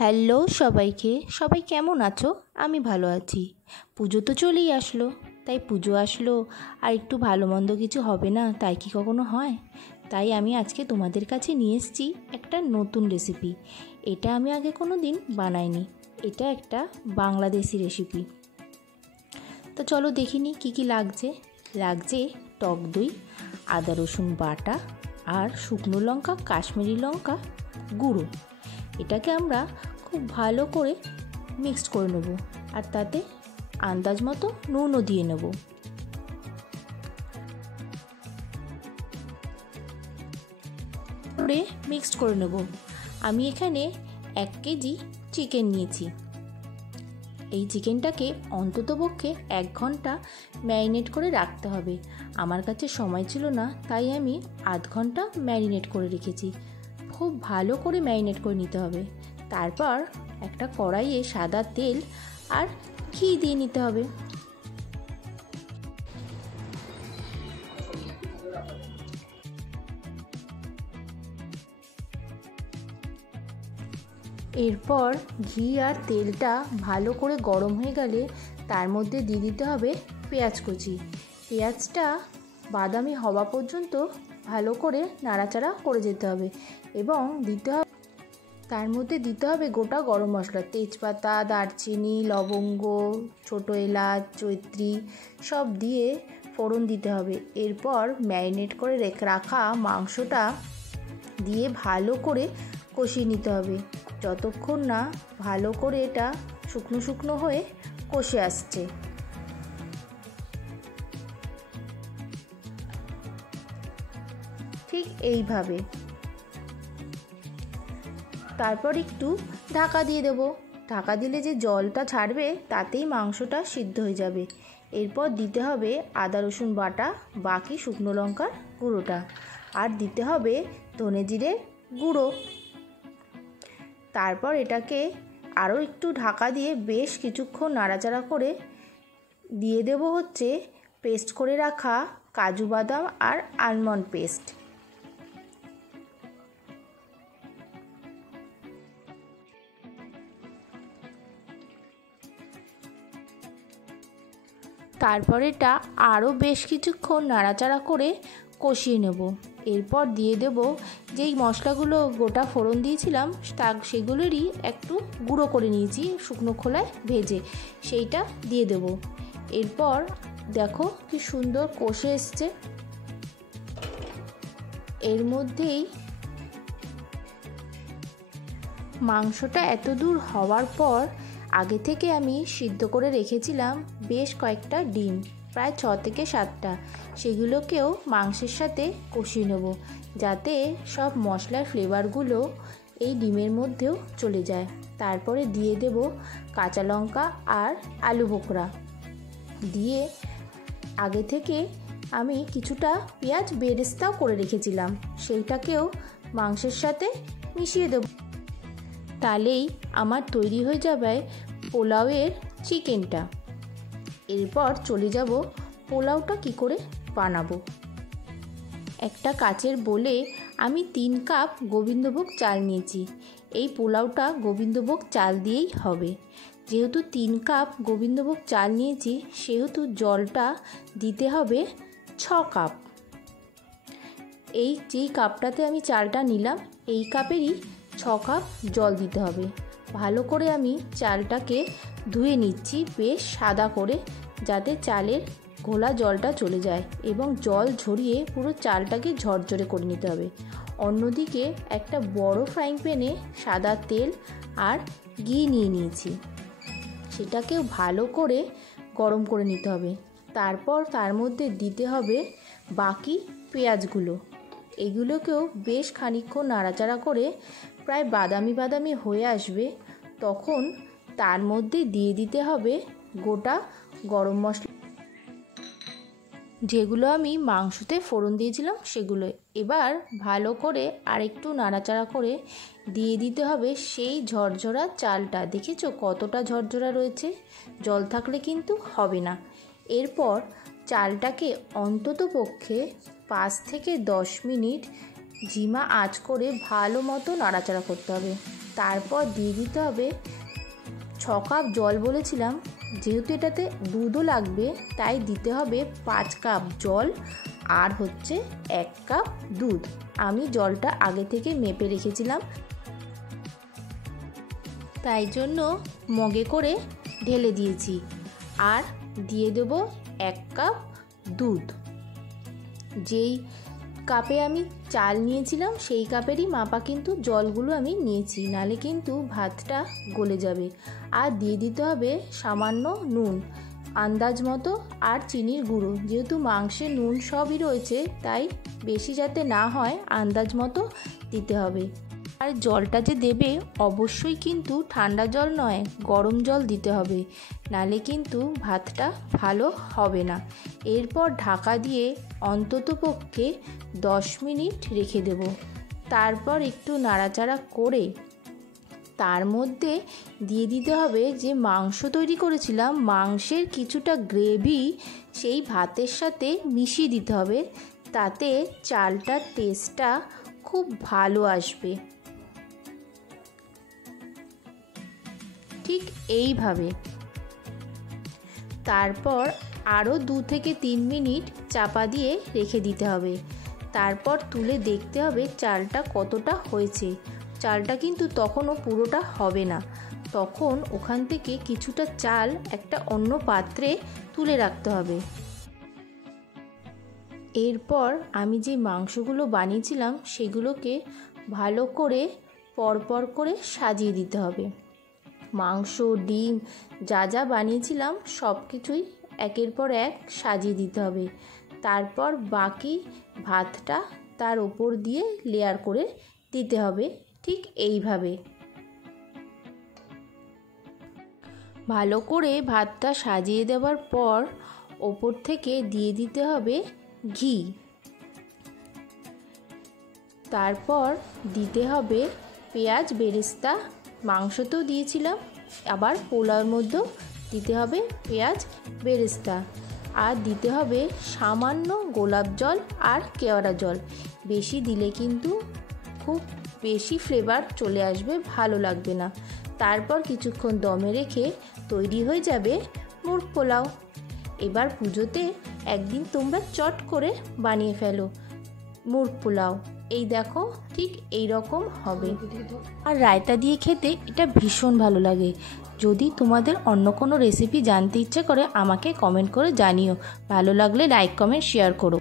Hello সবাইকে, সবাই কেমন আছো? আমি ভালো আছি। পুজো তো চলেই আসলো, তাই পুজো আসলো আর একটু ভালো মন্দ কিছু হবে না, তাই কি কখনো হয়? তাই আমি আজকে তোমাদের কাছে নিয়ে এসেছি একটা নতুন রেসিপি। এটা আমি আগে কোনো দিন বানাইনি। এটা একটা বাংলাদেশি রেসিপি। তো চলো দেখিনি কি কি লাগছে। লাগছে টক দই, আদা রসুন বাটা আর শুকনো লঙ্কা, কাশ্মীরি লঙ্কা গুঁড়ো। এটাকে আমরা খুব ভালো করে মিক্সড করে নেব আর তাতে আন্দাজ মতো নুনও দিয়ে নেব। মিক্সড করে নেব। আমি এখানে 1 কেজি চিকেন নিয়েছি। এই চিকেনটাকে অন্ততপক্ষে 1 ঘন্টা ম্যারিনেট করে রাখতে হবে। আমার কাছে সময় ছিল না, তাই আমি আধ ঘন্টা ম্যারিনেট করে রেখেছি। খুব ভালো করে ম্যারিনেট করে নিতে হবে। তারপর একটা কড়াইয়ে সাদা তেল আর ঘি দিয়ে নিতে হবে। এরপর ঘি আর তেলটা ভালো করে গরম হয়ে গেলে তার মধ্যে দিয়ে দিতে হবে পেঁয়াজ কুচি। পেঁয়াজটা বাদামি হওয়া পর্যন্ত ভালো করে নাড়াচাড়া করে যেতে হবে এবং তার মধ্যে দিতে হবে গোটা গরম মশলা, তেজপাতা, দারচিনি, লবঙ্গ, ছোটো এলাচ, জয়িত্রী সব দিয়ে ফোড়ন দিতে হবে। এরপর ম্যারিনেট করে রাখা মাংসটা দিয়ে ভালো করে কষিয়ে নিতে হবে, যতক্ষণ না ভালো করে এটা শুকনো শুকনো হয়ে কষে আসছে। ঠিক এইভাবে। তারপর একটু ঢাকা দিয়ে দেব। ঢাকা দিলে যে জলটা ছাড়বে তাতেই মাংসটা সিদ্ধ হয়ে যাবে। এরপর দিতে হবে আদা রসুন বাটা, বাকি শুকনো লঙ্কার গুঁড়োটা, আর দিতে হবে ধনে জিরে গুঁড়ো। তারপর এটাকে আরও একটু ঢাকা দিয়ে বেশ কিছুক্ষণ নাড়াচাড়া করে দিয়ে দেব হচ্ছে পেস্ট করে রাখা কাজু বাদাম আর আলমন্ড পেস্ট। তারপর এটা আরও বেশ কিছুক্ষণ নাড়াচাড়া করে কষিয়ে নেব। এরপর দিয়ে দেব যেই মশলাগুলো গোটা ফোড়ন দিয়েছিলাম সেগুলোরই একটু গুঁড়ো করে নিয়েছি শুকনো খোলায় ভেজে, সেইটা দিয়ে দেব। এরপর দেখো কি সুন্দর কষে এসছে। এর মধ্যেই মাংসটা এত দূর হওয়ার পর আগে থেকে আমি সিদ্ধ করে রেখেছিলাম বেশ কয়েকটা ডিম, প্রায় 6 থেকে 7টা। সেগুলোকেও মাংসের সাথে কষিয়ে নেব, যাতে সব মশলার ফ্লেভারগুলো এই ডিমের মধ্যেও চলে যায়। তারপরে দিয়ে দেব কাঁচা লঙ্কা আর আলু বোখরা দিয়ে আগে থেকে আমি কিছুটা পেঁয়াজ বেরেস্তাও করে রেখেছিলাম, সেইটাকেও মাংসের সাথে মিশিয়ে দেব। তাহলেই আমার তৈরি হয়ে যাবে পোলাওয়ের চিকেনটা। এরপর চলে যাব পোলাওটা কি করে বানাবো। একটা কাচের বোলে আমি 3 কাপ গোবিন্দভোগ চাল নিয়েছি। এই পোলাওটা গোবিন্দভোগ চাল দিয়েই হবে। যেহেতু 3 কাপ গোবিন্দভোগ চাল নিয়েছি, সেহেতু জলটা দিতে হবে 6 কাপ। এই যেই কাপটাতে আমি চালটা নিলাম এই কাপেরই 6 কাপ জল দিতে হবে। ভালো করে আমি চালটাকে ধুয়ে নিচ্ছি বেশ সাদা করে, যাতে চালের ঘোলা জলটা চলে যায় এবং জল ঝরিয়ে পুরো চালটাকে ঝরঝরে করে নিতে হবে। অন্যদিকে একটা বড় ফ্রাইং প্যানে সাদা তেল আর ঘি নিয়ে নিয়েছি, সেটাকেও ভালো করে গরম করে নিতে হবে। তারপর তার মধ্যে দিতে হবে বাকি পেঁয়াজগুলো। এগুলোকেও বেশ খানিকক্ষণ নাড়াচাড়া করে প্রায় বাদামি বাদামি হয়ে আসবে, তখন তার মধ্যে দিয়ে দিতে হবে গোটা গরম মশলা যেগুলো আমি মাংসতে ফোড়ন দিয়েছিলাম সেগুলো। এবার ভালো করে আরেকটু নাড়াচাড়া করে দিয়ে দিতে হবে সেই ঝরঝরা চালটা। দেখেছো কতটা ঝরঝরা রয়েছে? জল থাকলে কিন্তু হবে না। এরপর চালটাকে অন্তত পক্ষে 5 থেকে 10 মিনিট ঝিমা আঁচ করে ভালো মতো নাড়াচাড়া করতে হবে। তারপর দিয়ে দিতে হবে 6 কাপ জল বলেছিলাম, যেহেতু এটাতে দুধও লাগবে তাই দিতে হবে 5 কাপ জল আর হচ্ছে 1 কাপ দুধ। আমি জলটা আগে থেকে মেপে রেখেছিলাম, তাই জন্য মগে করে ঢেলে দিয়েছি। আর দিয়ে দেব 1 কাপ দুধ। যেই কাপে আমি চাল নিয়েছিলাম সেই কাপেরই মাপা কিন্তু জলগুলো আমি নিয়েছি, নালে কিন্তু ভাতটা গলে যাবে। আর দিয়ে দিতে হবে সামান্য নুন আন্দাজ মতো, আর চিনির গুঁড়ো। যেহেতু মাংসে নুন সবই রয়েছে তাই বেশি যাতে না হয় আন্দাজ মতো দিতে হবে। আর জলটা যে দেবে অবশ্যই কিন্তু ঠান্ডা জল নয়, গরম জল দিতে হবে, নালে কিন্তু ভাতটা ভালো হবে না। এরপর ঢাকা দিয়ে অন্ততপক্ষে 10 মিনিট রেখে দেব। তারপর একটু নাড়াচাড়া করে তার মধ্যে দিয়ে দিতে হবে যে মাংস তৈরি করেছিলাম, মাংসের কিছুটা গ্রেভি সেই ভাতের সাথে মিশিয়ে দিতে হবে, তাতে চালটার টেস্টটা খুব ভালো আসবে। ঠিক এইভাবে তারপর আরও 2 থেকে 3 মিনিট চাপা দিয়ে রেখে দিতে হবে। তারপর তুলে দেখতে হবে চালটা কতটা হয়েছে। চালটা কিন্তু তখনও পুরোটা হবে না, তখন ওখান থেকে কিছুটা চাল একটা অন্য পাত্রে তুলে রাখতে হবে। এরপর আমি যে মাংসগুলো বানিয়েছিলাম সেগুলোকে ভালো করে পরপর করে সাজিয়ে দিতে হবে। মাংস, ডিম যা যা বানিয়েছিলাম সব কিছুই একের পর এক সাজিয়ে দিতে হবে। তারপর বাকি ভাতটা তার ওপর দিয়ে লেয়ার করে দিতে হবে, ঠিক এইভাবে। ভালো করে ভাতটা সাজিয়ে দেওয়ার পর ওপর থেকে দিয়ে দিতে হবে ঘি। তারপর দিতে হবে পেঁয়াজ বেরেস্তা। মাংসতেও দিয়েছিলাম, আবার পোলাওর মধ্যেও দিতে হবে পেঁয়াজ বেরেস্তা। আর দিতে হবে সামান্য গোলাপ জল আর কেওড়া জল। বেশি দিলে কিন্তু খুব বেশি ফ্লেভার চলে আসবে, ভালো লাগবে না। তারপর কিছুক্ষণ দমে রেখে তৈরি হয়ে যাবে মুরগ পোলাও। এবার পুজোতে একদিন তোমরা চট করে বানিয়ে ফেলো মুরগ পোলাও। এই দেখো ঠিক এই রকম হবে। আর রায়তা দিয়ে খেতে এটা ভীষণ ভালো লাগে। যদি তোমাদের অন্য কোনো রেসিপি জানতে ইচ্ছে করে আমাকে কমেন্ট করে জানিও। ভালো লাগলে লাইক, কমেন্ট, শেয়ার করো।